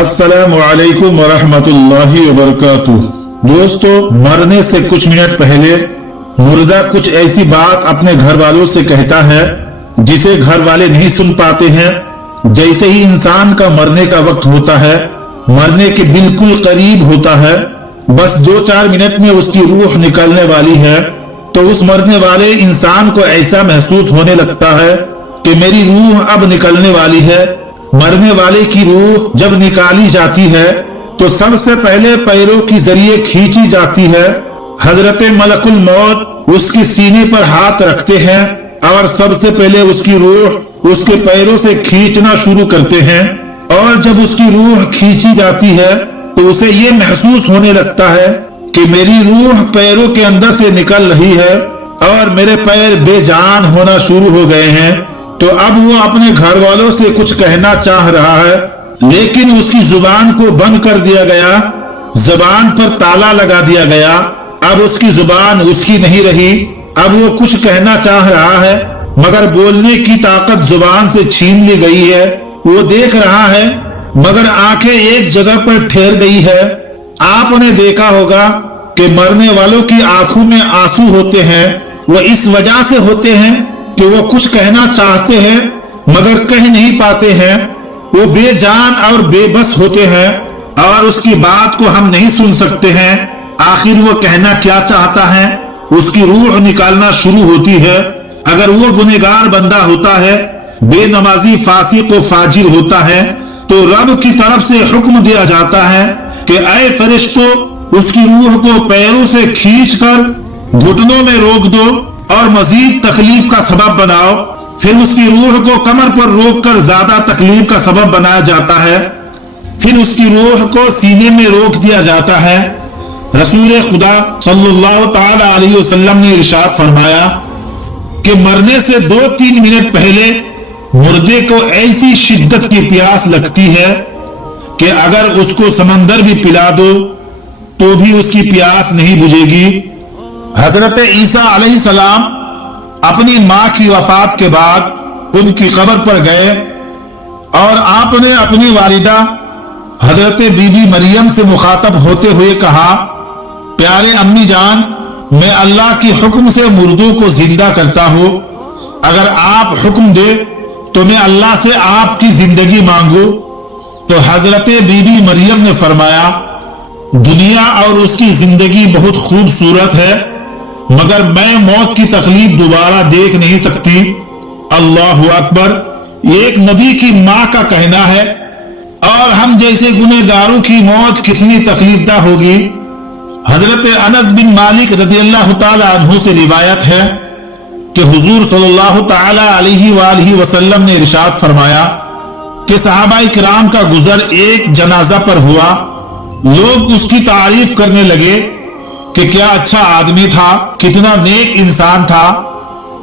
अस्सलामु अलैकुम वरहमतुल्लाहि वबरकातुह। दोस्तों, मरने से कुछ मिनट पहले मुर्दा कुछ ऐसी बात अपने घर वालों से कहता है जिसे घर वाले नहीं सुन पाते हैं। जैसे ही इंसान का मरने का वक्त होता है, मरने के बिल्कुल करीब होता है, बस 2-4 मिनट में उसकी रूह निकलने वाली है, तो उस मरने वाले इंसान को ऐसा महसूस होने लगता है कि मेरी रूह अब निकलने वाली है। मरने वाले की रूह जब निकाली जाती है तो सबसे पहले पैरों के जरिए खींची जाती है। हजरत मलकुल मौत उसके सीने पर हाथ रखते हैं और सबसे पहले उसकी रूह उसके पैरों से खींचना शुरू करते हैं। और जब उसकी रूह खींची जाती है तो उसे ये महसूस होने लगता है कि मेरी रूह पैरों के अंदर से निकल रही है और मेरे पैर बेजान होना शुरू हो गए हैं। तो अब वो अपने घर वालों से कुछ कहना चाह रहा है, लेकिन उसकी जुबान को बंद कर दिया गया, जुबान पर ताला लगा दिया गया। अब उसकी जुबान उसकी नहीं रही। अब वो कुछ कहना चाह रहा है मगर बोलने की ताकत जुबान से छीन ली गई है। वो देख रहा है मगर आंखें एक जगह पर ठहर गई है। आपने देखा होगा कि मरने वालों की आंखों में आंसू होते हैं। वो इस वजह से होते हैं कि वो कुछ कहना चाहते हैं मगर कह नहीं पाते हैं। वो बेजान और बेबस होते हैं और उसकी बात को हम नहीं सुन सकते हैं। आखिर वो कहना क्या चाहता है? उसकी रूह निकालना शुरू होती है। अगर वो गुनहगार बंदा होता है, बेनमाजी, फासिक व फाजिर होता है, तो रब की तरफ से हुक्म दिया जाता है कि ऐ फरिश्तों, उसकी रूह को पैरों से खींचकर घुटनों में रोक दो और मजीद तकलीफ का सबब बनाओ। फिर उसकी रूह को कमर पर रोककर ज्यादा तकलीफ का सबब बनाया जाता है। फिर उसकी रूह को सीने में रोक दिया जाता है। रसूल खुदा सल्लल्लाहु तआला अलैहि वसल्लम ने इरशाद फरमाया कि मरने से 2-3 मिनट पहले मुर्दे को ऐसी शिद्दत की प्यास लगती है कि अगर उसको समंदर भी पिला दो तो भी उसकी प्यास नहीं बुझेगी। हजरत ईसा अलैहिस्सलाम अपनी माँ की वफात के बाद उनकी कब्र पर गए और आपने अपनी वालिदा हजरत बीबी मरियम से मुखातब होते हुए कहा, प्यारे अम्मी जान, मैं अल्लाह की हुक्म से मुर्दों को जिंदा करता हूँ। अगर आप हुक्म दे तो मैं अल्लाह से आपकी जिंदगी मांगू। तो हजरत बीबी मरियम ने फरमाया, दुनिया और उसकी जिंदगी बहुत खूबसूरत है मगर मैं मौत की तकलीफ दोबारा देख नहीं सकती। अल्लाहु अकबर। एक नबी की माँ का कहना है और हम जैसे गुनहगारों की मौत कितनी तकलीफदा होगी। हजरत अनस बिन मालिक रदियल्लाहु ताला अन्हु से रिवायत है कि हुजूर सल्लल्लाहु ताला अलैहि वसल्लम ने इरशाद फरमाया कि सहाबाए किराम का गुजर एक जनाजा पर हुआ। लोग उसकी तारीफ करने लगे कि क्या अच्छा आदमी था, कितना नेक इंसान था।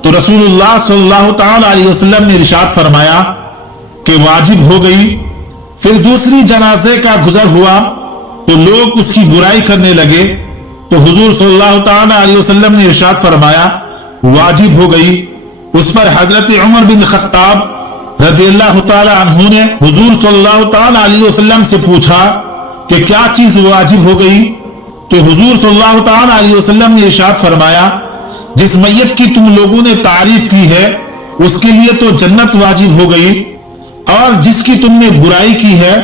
तो रसूलुल्लाह सल्लल्लाहु ताला अलैहि वसल्लम ने इरशाद फरमाया कि वाजिब हो गई। फिर दूसरी जनाजे का गुजर हुआ तो लोग उसकी बुराई करने लगे। तो हुजूर सल्लल्लाहु ताला अलैहि वसल्लम ने इरशाद फरमाया, वाजिब हो गई। उस पर हजरत उमर बिन खत्ताब रदियल्लाहु ताला अन्हु ने हुजूर सल्लल्लाहु ताला अलैहि वसल्लम से पूछा कि क्या चीज वाजिब हो गई। तो हुजूर सल्लल्लाहु ताला अलैहि वसल्लम ने इरशाद फरमाया, जिस मैयत की तुम लोगों ने तारीफ की है उसके लिए तो जन्नत वाजिब हो गई, और जिसकी तुमने बुराई की है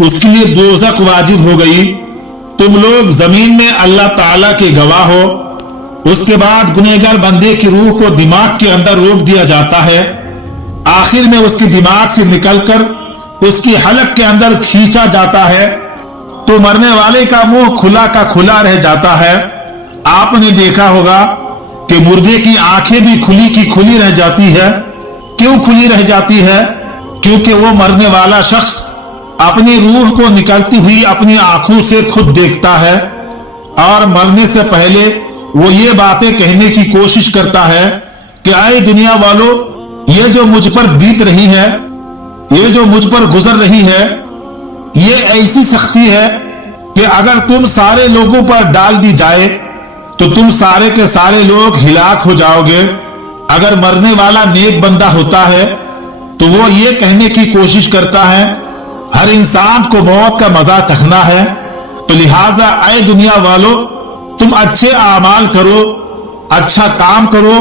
उसके लिए दोज़ख वाजिब हो गई। तुम लोग जमीन में अल्लाह ताला के गवाह हो। उसके बाद गुनहगार बंदे की रूह को दिमाग के अंदर रोक दिया जाता है। आखिर में उसके दिमाग से निकलकर उसकी हलक के अंदर खींचा जाता है तो मरने वाले का मुंह खुला का खुला रह जाता है। आपने देखा होगा कि मुर्दे की आंखें भी खुली की खुली रह जाती है। क्यों खुली रह जाती है? क्योंकि वो मरने वाला शख्स अपनी रूह को निकलती हुई अपनी आंखों से खुद देखता है और मरने से पहले वो ये बातें कहने की कोशिश करता है कि आए दुनिया वालों, ये जो मुझ पर बीत रही है, ये जो मुझ पर गुजर रही है, ये ऐसी सख्ती है कि अगर तुम सारे लोगों पर डाल दी जाए तो तुम सारे के सारे लोग हिलाक हो जाओगे। अगर मरने वाला नेक बंदा होता है तो वो ये कहने की कोशिश करता है हर इंसान को मौत का मजा चखना है। तो लिहाजा ऐ दुनिया वालों, तुम अच्छे आमाल करो, अच्छा काम करो,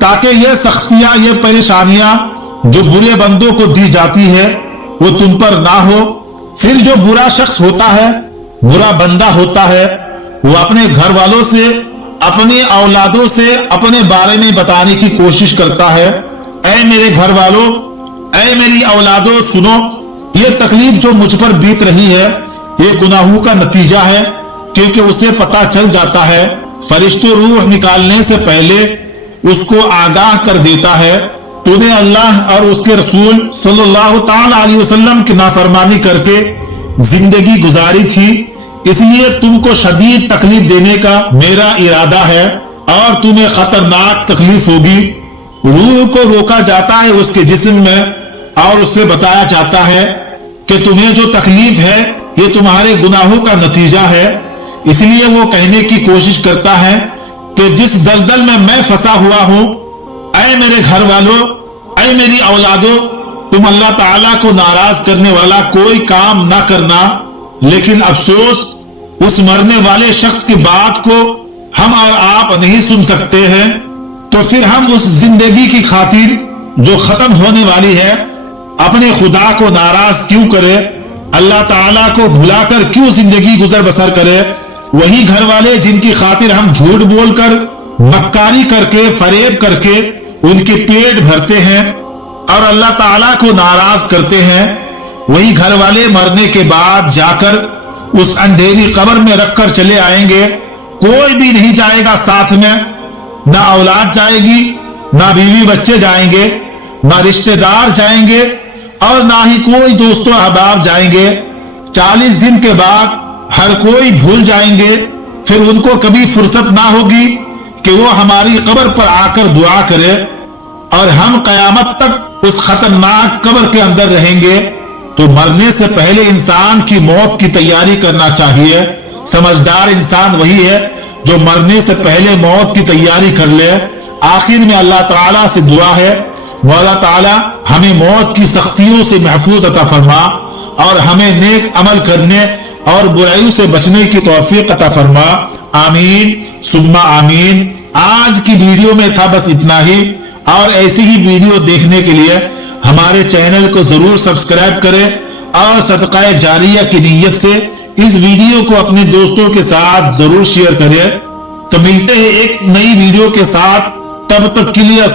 ताकि ये सख्तियां, ये परेशानियां जो बुरे बंदों को दी जाती है वो तुम पर ना हो। फिर जो बुरा शख्स होता है, बुरा बंदा होता है, वो अपने घर वालों से, अपने औलादों से अपने बारे में बताने की कोशिश करता है, ऐ मेरे घर वालों, ऐ मेरी औलादों, सुनो, ये तकलीफ जो मुझ पर बीत रही है ये गुनाहों का नतीजा है, क्योंकि उसे पता चल जाता है, फरिश्ते रूह निकालने से पहले उसको आगाह कर देता है, तूने अल्लाह और उसके रसूल सल्लल्लाहु ताला अलैहि वसल्लम की नाफरमानी करके जिंदगी गुजारी थी, इसलिए तुमको शदीद तकलीफ देने का मेरा इरादा है और तुम्हें खतरनाक तकलीफ होगी। रूह को रोका जाता है उसके जिस्म में और उससे बताया जाता है कि तुम्हें जो तकलीफ है ये तुम्हारे गुनाहों का नतीजा है। इसलिए वो कहने की कोशिश करता है कि जिस दलदल में मैं फंसा हुआ हूं, ऐ मेरे घर वालों, ऐ मेरी औलादों, तुम अल्लाह ताला को नाराज करने वाला कोई काम ना करना। लेकिन अफसोस, उस मरने वाले शख्स की बात को हम और आप नहीं सुन सकते हैं, तो फिर हम उस जिंदगी की खातिर जो खत्म होने वाली है अपने खुदा को नाराज क्यों करे, अल्लाह ताला को भुलाकर क्यों जिंदगी गुजर बसर करे। वही घर वाले जिनकी खातिर हम झूठ बोलकर, मक्कारी करके, फरेब करके उनके पेट भरते हैं और अल्लाह ताला को नाराज करते हैं, वही घर वाले मरने के बाद जाकर उस अंधेरी कब्र में रखकर चले आएंगे। कोई भी नहीं जाएगा साथ में, ना औलाद जाएगी, ना बीवी बच्चे जाएंगे, ना रिश्तेदार जाएंगे और ना ही कोई दोस्तों अहबाब जाएंगे। 40 दिन के बाद हर कोई भूल जाएंगे। फिर उनको कभी फुर्सत ना होगी कि वो हमारी कब्र पर आकर दुआ करे और हम कयामत तक उस खतरनाक कब्र के अंदर रहेंगे। तो मरने से पहले इंसान की मौत की तैयारी करना चाहिए। समझदार इंसान वही है जो मरने से पहले मौत की तैयारी कर ले। आखिर में अल्लाह ताला से दुआ है, मौला ताला हमें मौत की सख्तियों से महफूज अता फरमा और हमें नेक अमल करने और बुराइयों से बचने की तौफीक अता फरमा। आमीन सुम्मा आमीन। आज की वीडियो में था बस इतना ही, और ऐसी ही वीडियो देखने के लिए हमारे चैनल को जरूर सब्सक्राइब करें और सदका जारिया की नीयत से इस वीडियो को अपने दोस्तों के साथ जरूर शेयर करें। तो मिलते हैं एक नई वीडियो के साथ, तब तक के लिए